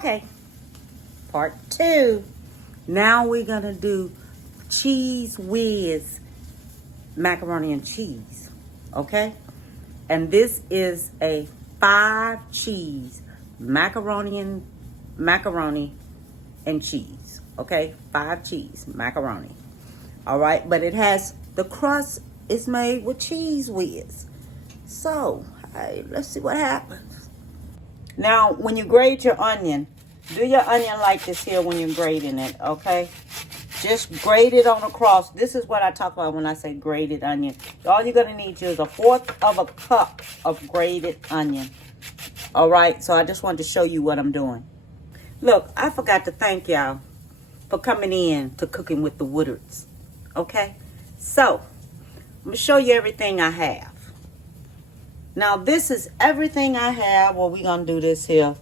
Okay, part 2. Now we're going to do Cheez-Whiz macaroni and cheese. Okay? And this is a 5 cheese macaroni and cheese. Okay? 5 cheese macaroni. All right? But it has, the crust is made with Cheez-Whiz. So, hey, let's see what happens. Now, when you grate your onion, do your onion like this here when you're grating it, okay? Just grate it on across. This is what I talk about when I say grated onion. All you're going to need is 1/4 of a cup of grated onion. All right, so I just wanted to show you what I'm doing. Look, I forgot to thank y'all for coming in to Cooking with the Woodards, okay? So, I'm going to show you everything I have. Now, this is everything I have. Well, we're going to do this here.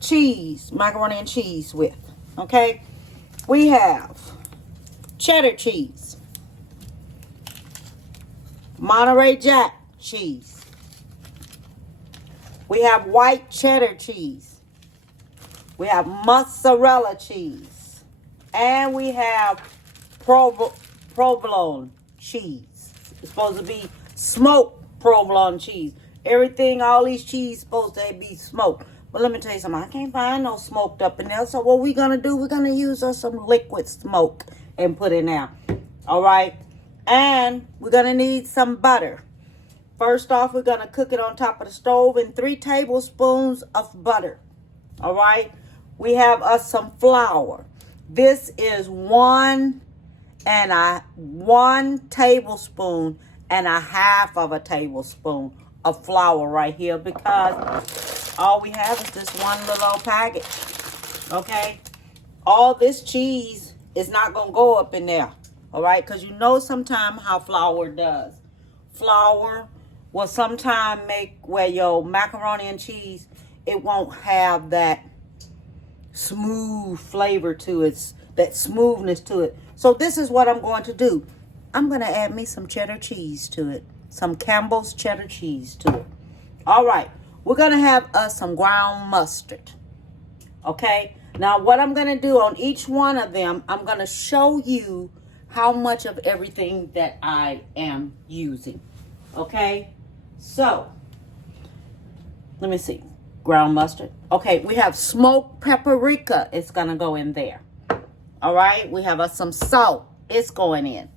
Cheese, macaroni and cheese with. Okay? We have cheddar cheese. Monterey Jack cheese. We have white cheddar cheese. We have mozzarella cheese. And we have provolone cheese. It's supposed to be smoked provolone cheese. Everything, all these cheese supposed to be smoked. But let me tell you something. I can't find no smoked up in there. So what we're going to do, we're going to use us some liquid smoke and put it there. All right. And we're going to need some butter. First off, we're going to cook it on top of the stove in 3 tablespoons of butter. All right. We have us some flour. This is 1 tablespoon and a half of a tablespoon of flour right here, because all we have is this one little old package. Okay? All this cheese is not going to go up in there. All right? Because you know sometimes how flour does. Flour will sometimes make where your macaroni and cheese, it won't have that smooth flavor to it, that smoothness to it. So this is what I'm going to do. I'm going to add me some cheddar cheese to it. Some Campbell's cheddar cheese to it. All right. We're going to have some ground mustard. Okay. Now, what I'm going to do on each one of them, I'm going to show you how much of everything that I am using. Okay. So, let me see. Ground mustard. Okay. We have smoked paprika. It's going to go in there. All right. We have some salt. It's going in.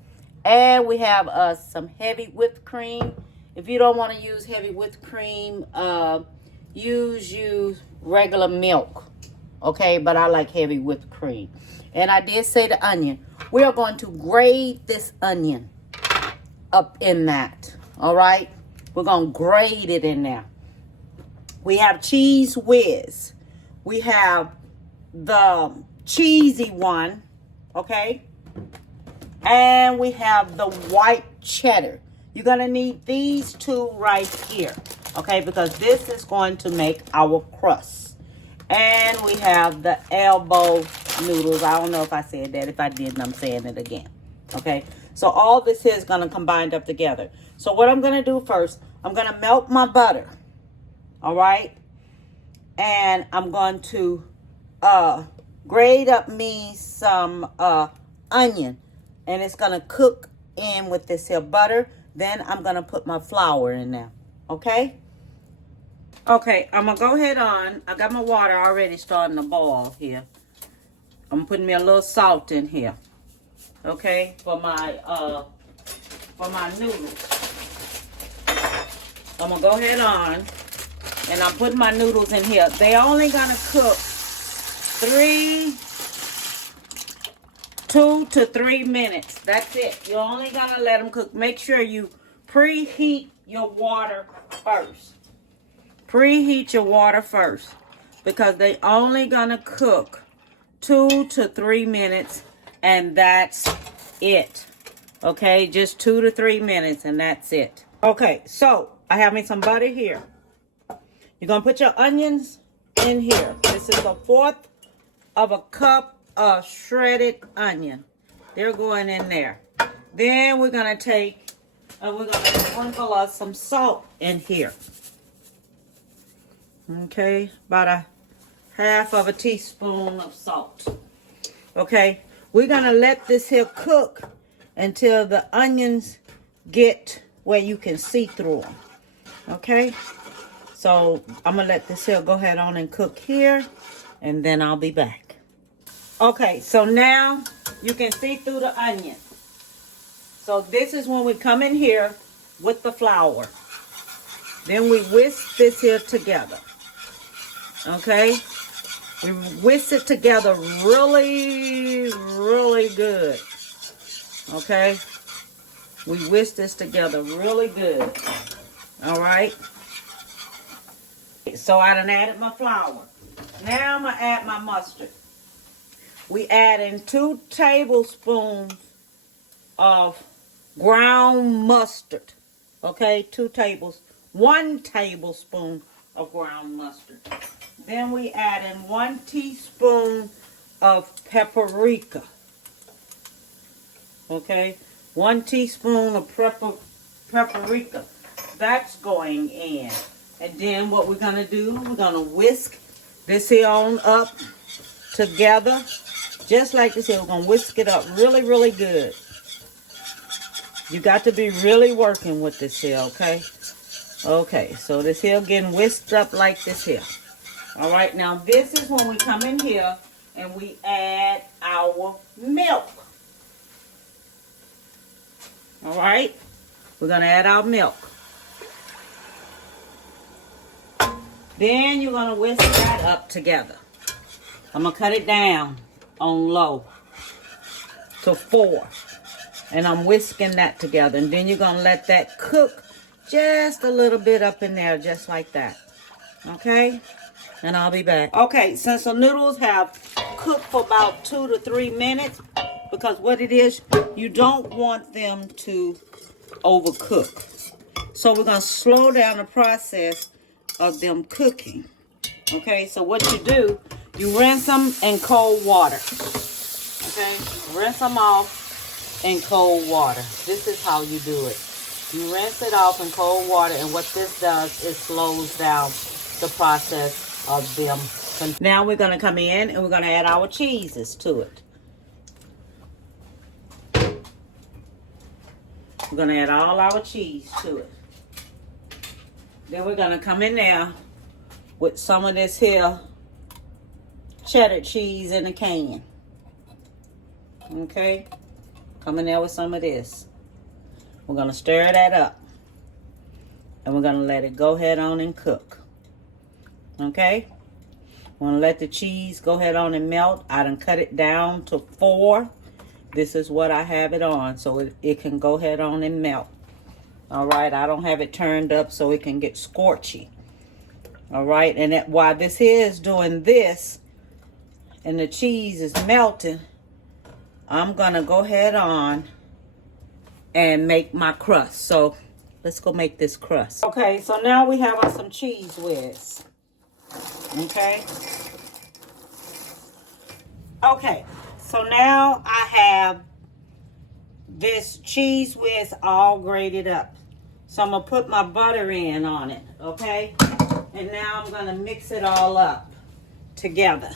And we have some heavy whipped cream. If you don't want to use heavy whipped cream, use regular milk. Okay, but I like heavy whipped cream. And I did say the onion. We are going to grate this onion up in that. All right, we're going to grate it in there. We have Cheez-Whiz. We have the cheesy one. Okay. And we have the white cheddar. You're going to need these 2 right here. Okay, because this is going to make our crust. And we have the elbow noodles. I don't know if I said that. If I didn't, I'm saying it again. Okay, so all this here is going to combine up together. So what I'm going to do first, I'm going to melt my butter. All right. And I'm going to grate up me some onion. And it's going to cook in with this here butter. Then I'm going to put my flour in there. Okay? Okay, I'm going to go ahead on. I got my water already starting to boil here. I'm putting me a little salt in here. Okay? For my noodles. I'm going to go ahead on. And I'm putting my noodles in here. They're only going to cook 2 to 3 minutes. That's it. You're only going to let them cook. Make sure you preheat your water first. Preheat your water first. Because they only going to cook 2 to 3 minutes. And that's it. Okay, just 2 to 3 minutes and that's it. Okay, so I have me some butter here. You're going to put your onions in here. This is 1/4 of a cup of shredded onion. They're going in there. Then we're going to take and we're going to sprinkle us some salt in here. Okay, about a half of a teaspoon of salt. Okay, we're gonna let this here cook until the onions get where you can see through them. Okay, so I'm gonna let this here go ahead on and cook here, and then I'll be back. Okay, so now you can see through the onion. So this is when we come in here with the flour. Then we whisk this here together. Okay, we whisk it together really, really good. Okay, we whisk this together really good. All right. So I done added my flour. Now I'm gonna add my mustard. We add in 2 tablespoons of ground mustard. Okay, 1 tablespoon of ground mustard. Then we add in 1 teaspoon of paprika. Okay, 1 teaspoon of paprika. That's going in. And then what we're going to do, we're going to whisk this here on up together. Just like this here, we're going to whisk it up really, really good. You got to be really working with this here, okay? Okay, so this here getting whisked up like this here. All right, now this is when we come in here and we add our milk. All right, we're going to add our milk. Then you're going to whisk that up together. I'm going to cut it down on low to 4. And I'm whisking that together. And then you're going to let that cook just a little bit up in there, just like that. Okay? And I'll be back. Okay, since the noodles have cooked for about 2 to 3 minutes, because what it is, you don't want them to overcook. So we're going to slow down the process of them cooking. Okay, so what you do, you rinse them in cold water. Okay, rinse them off in cold water. This is how you do it. You rinse it off in cold water, and what this does is slows down the process of them. Now we're going to come in and we're going to add our cheeses to it. We're going to add all our cheese to it. Then we're going to come in there with some of this here cheddar cheese in a can. Okay? Come in there with some of this. We're going to stir that up. And we're going to let it go ahead on and cook. Okay? We're going to let the cheese go ahead on and melt. I done cut it down to 4. This is what I have it on, so it can go ahead on and melt. All right, I don't have it turned up so it can get scorchy. All right, and while this here is doing this and the cheese is melting, I'm going to go ahead on and make my crust. So let's go make this crust. Okay, so now we have some Cheez-Whiz. Okay. Okay, so now I have this Cheez-Whiz all grated up. So I'm going to put my butter in on it, okay? And now I'm going to mix it all up together.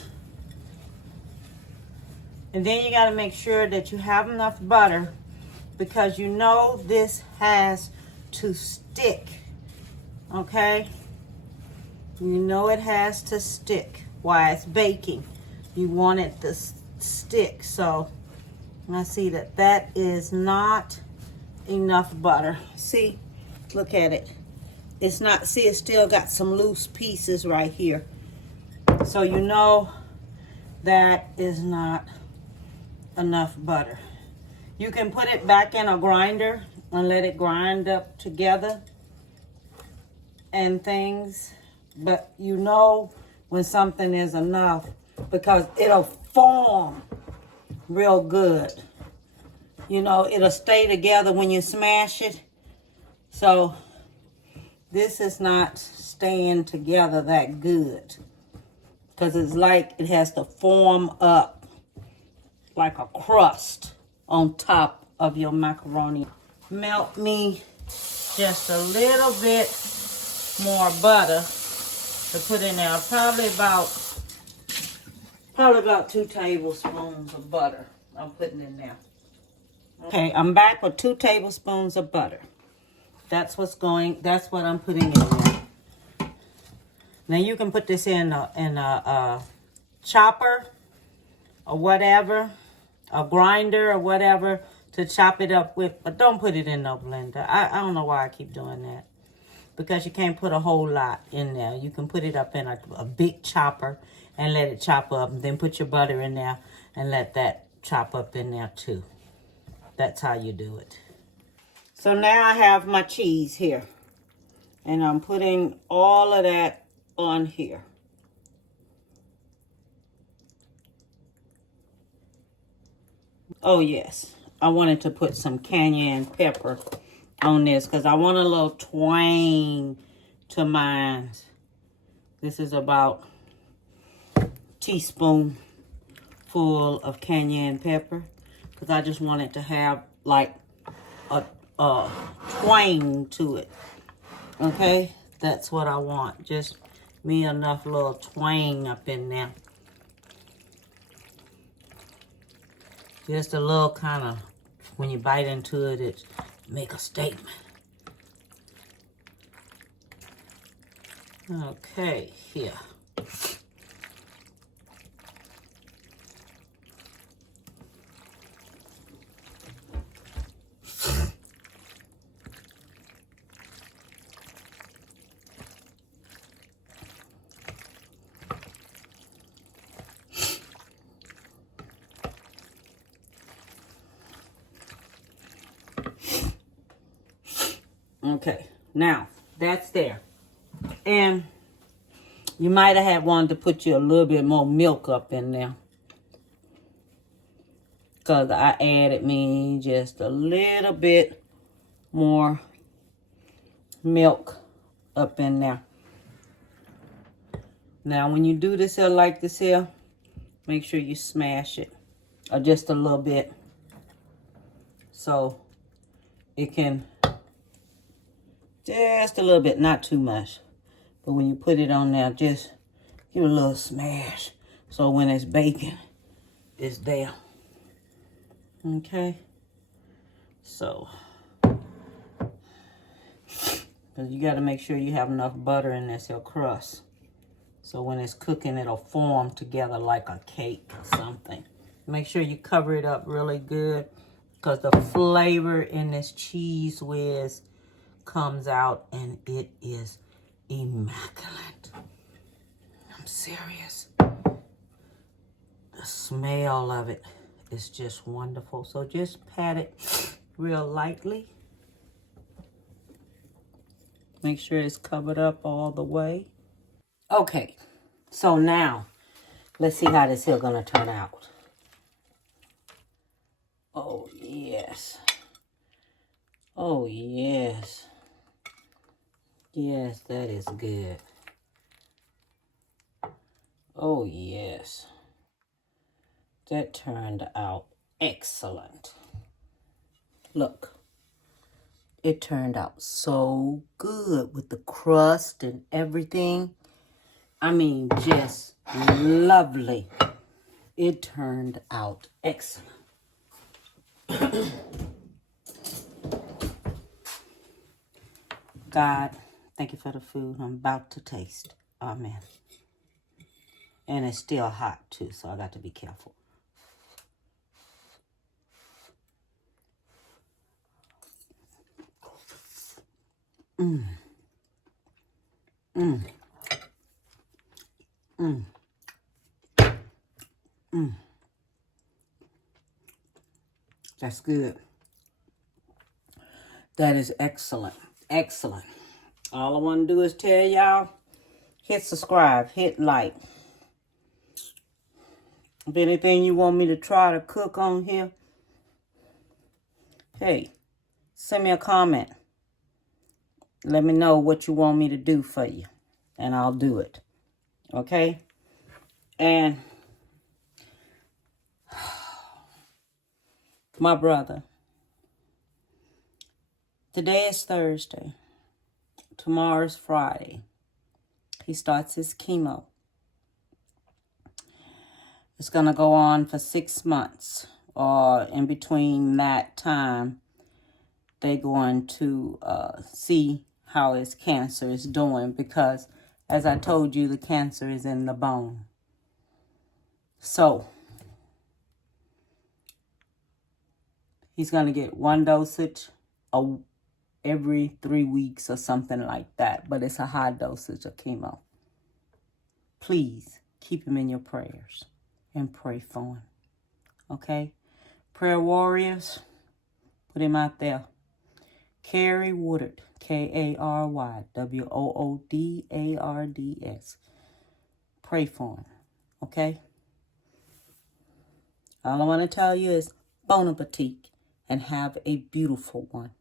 And then you got to make sure that you have enough butter, because you know this has to stick, okay? You know it has to stick while it's baking. You want it to stick. So I see that is not enough butter. See, look at it. It's not, see, it's still got some loose pieces right here. So you know that is not enough butter. You can put it back in a grinder and let it grind up together and things. But you know when something is enough, because it'll form real good. You know, it'll stay together when you smash it. So this is not staying together that good, because it's like it has to form up like a crust on top of your macaroni. Melt me just a little bit more butter, to put in there. Probably about 2 tablespoons of butter I'm putting in there. Okay, I'm back with 2 tablespoons of butter. That's what I'm putting in there. Now you can put this in a chopper or whatever, a grinder or whatever to chop it up with, but don't put it in no blender. I don't know why I keep doing that. Because you can't put a whole lot in there. You can put it up in a big chopper and let it chop up. And then put your butter in there and let that chop up in there too. That's how you do it. So now I have my cheese here. And I'm putting all of that on here. Oh yes, I wanted to put some cayenne pepper on this because I want a little twang to mine. This is about a teaspoon full of cayenne pepper because I just want it to have like a twang to it. Okay, that's what I want. Just me enough little twang up in there. Just a little kind of, when you bite into it, it make a statement. Okay, here. Okay, now that's there. And you might have had wanted to put you a little bit more milk up in there. Because I added me just a little bit more milk up in there. Now when you do this here like this here, make sure you smash it. Or just a little bit. So it can, just a little bit, not too much. But when you put it on there, just give it a little smash. So when it's baking, it's there. Okay? So, because you got to make sure you have enough butter in this here crust. So when it's cooking, it'll form together like a cake or something. Make sure you cover it up really good because the flavor in this Cheez-Whiz comes out and it is immaculate. I'm serious. The smell of it is just wonderful. So just pat it real lightly. Make sure it's covered up all the way. Okay, so now let's see how this here gonna turn out. Oh yes. Oh yes. Yes, that is good. Oh yes. That turned out excellent. Look. It turned out so good with the crust and everything. I mean, just lovely. It turned out excellent. God, thank you for the food I'm about to taste. Amen. And it's still hot too, so I got to be careful. Mmm. Mmm. Mmm. Mmm. That's good. That is excellent. Excellent. All I want to do is tell y'all, hit subscribe, hit like. If anything you want me to try to cook on here, hey, send me a comment. Let me know what you want me to do for you, and I'll do it. Okay? And my brother, today is Thursday. Tomorrow's Friday. he starts his chemo. It's going to go on for 6 months. Or in between that time, they're going to see how his cancer is doing. Because, as I told you, the cancer is in the bone. So, he's going to get 1 dosage every 3 weeks or something like that. But it's a high dosage of chemo. Please keep him in your prayers and pray for him. Okay? Prayer warriors, put him out there. Carrie Woodard, KarywOODARDS. Pray for him. Okay? All I want to tell you is bon appetit and have a beautiful one.